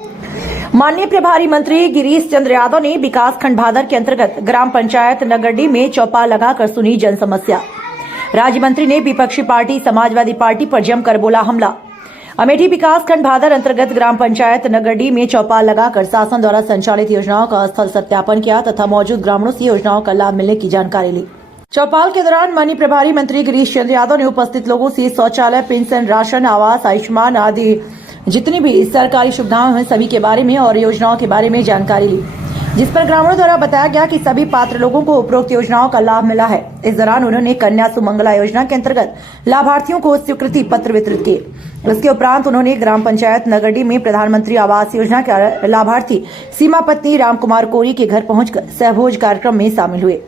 माननीय प्रभारी मंत्री गिरीश चंद्र यादव ने विकास खंड भादर के अंतर्गत ग्राम पंचायत नगरडी में चौपाल लगाकर सुनी जन समस्या। राज्य मंत्री ने विपक्षी पार्टी समाजवादी पार्टी पर जमकर बोला हमला। अमेठी विकास खंड भादर अंतर्गत ग्राम पंचायत नगरडी में चौपाल लगाकर शासन द्वारा संचालित योजनाओं का स्थल सत्यापन किया तथा मौजूद ग्रामीणों से योजनाओं का लाभ मिलने की जानकारी ली। चौपाल के दौरान माननीय प्रभारी मंत्री गिरीश चंद्र यादव ने उपस्थित लोगों से शौचालय, पेंशन, राशन, आवास, आयुष्मान आदि जितनी भी सरकारी सुविधाएं हैं सभी के बारे में और योजनाओं के बारे में जानकारी ली, जिस पर ग्रामीणों द्वारा बताया गया कि सभी पात्र लोगों को उपरोक्त योजनाओं का लाभ मिला है। इस दौरान उन्होंने कन्या सुमंगला योजना के अंतर्गत लाभार्थियों को स्वीकृति पत्र वितरित किए। इसके उपरांत उन्होंने ग्राम पंचायत नगरडी में प्रधानमंत्री आवास योजना के लाभार्थी सीमा पत्नी राम कुमार कोरी के घर पहुंचकर सहभोज कार्यक्रम में शामिल हुए।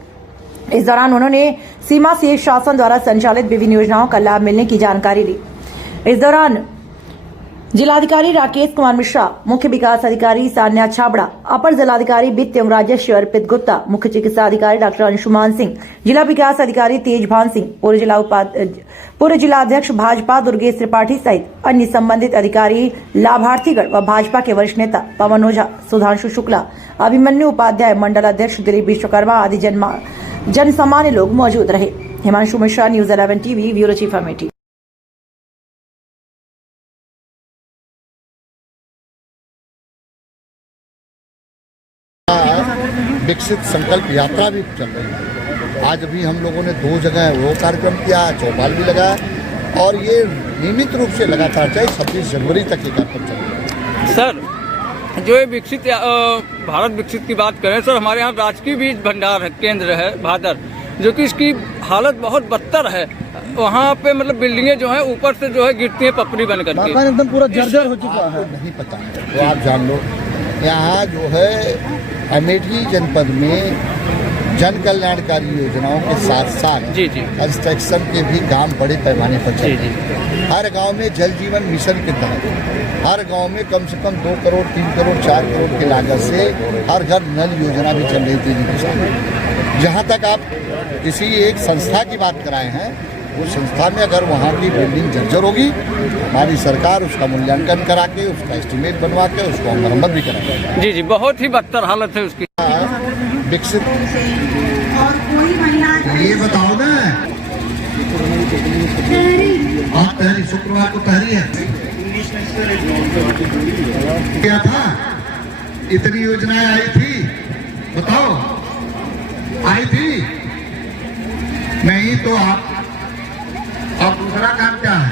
इस दौरान उन्होंने सीमा से शासन द्वारा संचालित विभिन्न योजनाओं का लाभ मिलने की जानकारी ली। इस दौरान जिलाधिकारी राकेश कुमार मिश्रा, मुख्य विकास अधिकारी सान्या छाबड़ा, अपर जिलाधिकारी वित्त एवं राजस्व अर्पित गुप्ता, मुख्य चिकित्सा अधिकारी डॉक्टर अंशुमान सिंह, जिला विकास अधिकारी तेजभान सिंह, पूर्व जिलाध्यक्ष भाजपा दुर्गेश त्रिपाठी सहित अन्य संबंधित अधिकारी, लाभार्थीगण व भाजपा के वरिष्ठ नेता पवन ओझा, सुधांशु शुक्ला, अभिमन्यु उपाध्याय, मंडल अध्यक्ष दिलीप विश्वकर्मा आदि जन सामान्य लोग मौजूद रहे। Himanshu Mishra, news 11 TV, bureau chief Amethi. विकसित संकल्प यात्रा भी चल रही है। आज अभी हम लोगों ने 2 जगह वो कार्यक्रम किया, चौपाल भी लगाया और ये नियमित रूप से लगातार चाहे 26 जनवरी तक ये कार्यक्रम चल रहा है। सर, जो ये विकसित भारत विकसित की बात करें सर, हमारे यहाँ राजकीय बीज भंडार केंद्र है भादर, जो कि इसकी हालत बहुत बदतर है। वहाँ पे मतलब बिल्डिंगें जो है ऊपर से जो है गिरती है पपड़ी बन करके, एकदम पूरा जर्जर हो चुका है। नहीं पता है तो आप जान लो, यहाँ जो है अमेठी जनपद में जन कल्याणकारी योजनाओं के साथ साथ कंस्ट्रक्शन के भी काम बड़े पैमाने पर चल रहे हैं। हर गांव में जल जीवन मिशन के तहत हर गांव में कम से कम 2 करोड़ 3 करोड़ 4 करोड़ की लागत से हर घर नल योजना भी चल रही थी। जहाँ तक आप किसी एक संस्था की बात कराए हैं, उस संस्था में अगर वहाँ की बिल्डिंग जर्जर होगी, हमारी सरकार उसका मूल्यांकन करा के उसका एस्टीमेट बनवा के उसको मरम्मत भी कराएगी। जी, बहुत ही बदतर हालत है उसकी। विकसित ये बताओ ना, आज पहली शुक्रवार को पहली है क्या था, इतनी योजनाएं आई थी, बताओ आई थी नहीं तो आप दूसरा काम क्या है?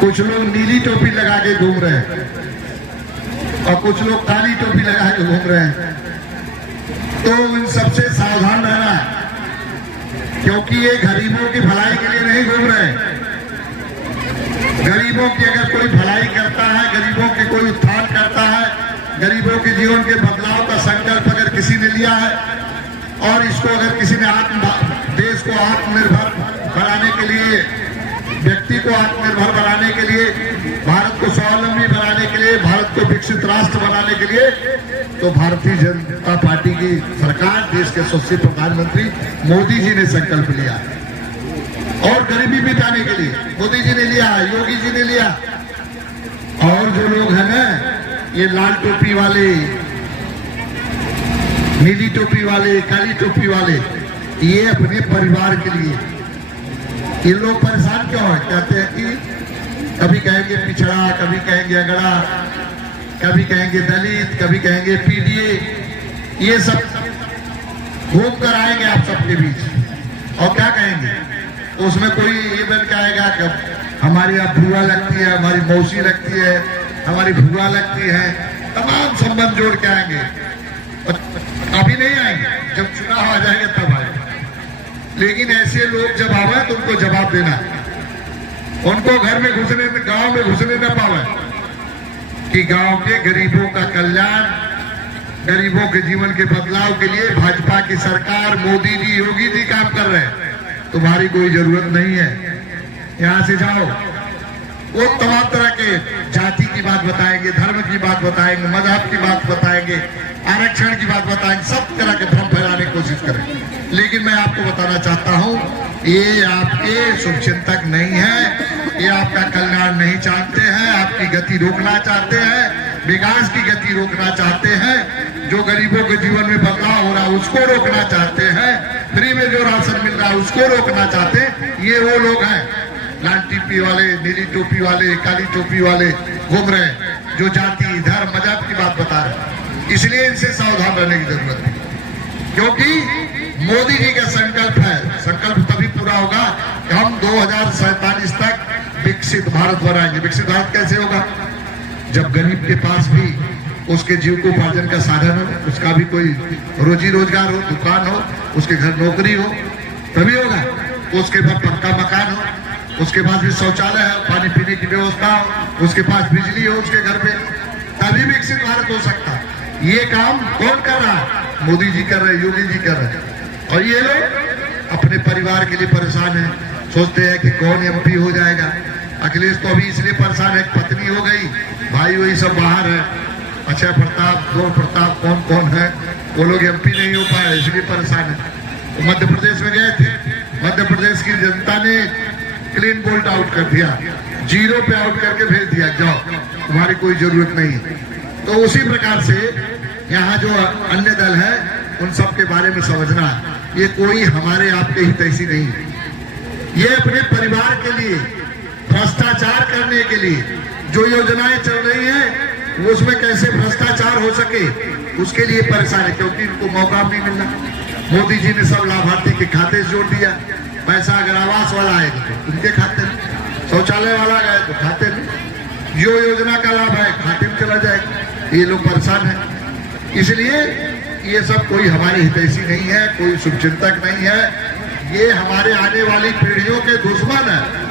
कुछ लोग नीली टोपी लगा के घूम रहे हैं और कुछ लोग काली टोपी लगा के घूम रहे हैं, तो इन सबसे सावधान रहना है, क्योंकि ये गरीबों की भलाई के लिए नहीं घूम रहे हैं। गरीबों की अगर कोई भलाई करता है, गरीबों के कोई उत्थान करता है, गरीबों के जीवन के बदलाव का संकल्प अगर किसी ने लिया है और इसको अगर किसी ने देश को आत्मनिर्भर बनाने के लिए, व्यक्ति को आत्मनिर्भर बनाने के लिए, भारत को स्वावलंबी बनाने के लिए, भारत को विकसित राष्ट्र बनाने के लिए, तो भारतीय जनता पार्टी की सरकार, देश के यशस्वी प्रधानमंत्री मोदी जी ने संकल्प लिया और गरीबी मिटाने के लिए मोदी जी ने लिया, योगी जी ने लिया। और जो लोग हैं ना, ये लाल टोपी वाले, नीली टोपी वाले, काली टोपी वाले, ये अपने परिवार के लिए, ये लोग परेशान क्यों है? कहते हैं कि कभी कहेंगे पिछड़ा, कभी कहेंगे अगड़ा, कभी कहेंगे दलित, कभी कहेंगे पीडीए, ये सब घूम कर आएंगे आप सबके बीच और क्या कहेंगे? तो उसमें कोई ये बन के आएगा कि हमारी आप भुआ लगती है, हमारी मौसी लगती है, हमारी भुआ लगती है, तमाम संबंध जोड़ के आएंगे। अभी नहीं आएंगे, जब चुनाव आ जाएंगे तब आएंगे। लेकिन ऐसे लोग जब आवे तो उनको जवाब देना, उनको घर में घुसने, गांव में घुसने न पावे, कि गांव के गरीबों का कल्याण, गरीबों के जीवन के बदलाव के लिए भाजपा की सरकार, मोदी जी, योगी जी काम कर रहे हैं। तुम्हारी कोई जरूरत नहीं है, यहाँ से जाओ। वो तमाम तरह के जाति की बात बताएंगे, धर्म की बात बताएंगे, मजहब की बात बताएंगे, आरक्षण की बात बताएंगे, सब तरह के भ्रम फैलाने की कोशिश करेंगे। लेकिन मैं आपको बताना चाहता हूं, ये आपके शुभचिंतक नहीं है, ये आपका कल्याण नहीं चाहते हैं, आपकी गति रोकना चाहते हैं। विकास की गति रोकना चाहते हैं, जो गरीबों के जीवन में बदलाव हो रहा है उसको रोकना चाहते हैं, फ्री में जो राशन मिल रहा है उसको रोकना चाहते हैं, ये वो लोग हैं लाल टोपी वाले, नीली टोपी वाले, काली टोपी वाले घूम रहे हैं, जो जाति धर्म मजहब की बात बता रहे हैं। इसलिए इनसे सावधान रहने की जरूरत है, क्योंकि मोदी जी का संकल्प है, संकल्प तभी पूरा होगा कि हम 2047 तक विकसित भारत बनाएंगे। विकसित भारत कैसे होगा? जब गरीब के पास भी उसके जीविकोपार्जन का साधन हो, उसका भी कोई रोजी रोजगार हो, दुकान हो, उसके घर नौकरी हो, तभी होगा। उसके बाद पक्का मकान हो, उसके पास भी शौचालय है, पानी पीने की व्यवस्था हो, उसके पास बिजली हो उसके घर पे, तभी विकसित भारत हो सकता है। ये काम कौन कर रहा है? मोदी जी कर रहे हैं, योगी जी कर रहे हैं। और ये लोग अपने परिवार के लिए परेशान है, सोचते हैं कि कौन एमपी हो जाएगा। अखिलेश तो अभी इसलिए परेशान है, पत्नी हो गई, भाई वही सब बाहर है, अक्षय प्रताप, गौर प्रताप, कौन कौन है, वो लोग एमपी नहीं हो पाए, इसलिए परेशान है। तो मध्य प्रदेश में गए थे, मध्य प्रदेश की जनता ने क्लीन बोल्ट आउट कर दिया, जीरो पे आउट करके भेज दिया, जाओ तुम्हारी कोई जरूरत नहीं है। तो उसी प्रकार से यहाँ जो अन्य दल है उन सब के बारे में समझना है, ये कोई हमारे आपके ही तैसी नहीं है, ये अपने परिवार के लिए भ्रष्टाचार करने के लिए जो योजनाएं चल रही हैं उसमें कैसे भ्रष्टाचार हो सके उसके लिए परेशान है, क्योंकि उनको मौका नहीं मिल रहा। मोदी जी ने सब लाभार्थी के खाते से जोड़ दिया, पैसा अगर आवास वाला आएगा तो उनके खाते में, शौचालय वाला गए तो खाते में, जो योजना का लाभ है खाते में चला जाएगा। ये लोग परेशान है, इसलिए ये सब कोई हमारे हितैषी नहीं है, कोई शुभचिंतक नहीं है, ये हमारे आने वाली पीढ़ियों के दुश्मन है।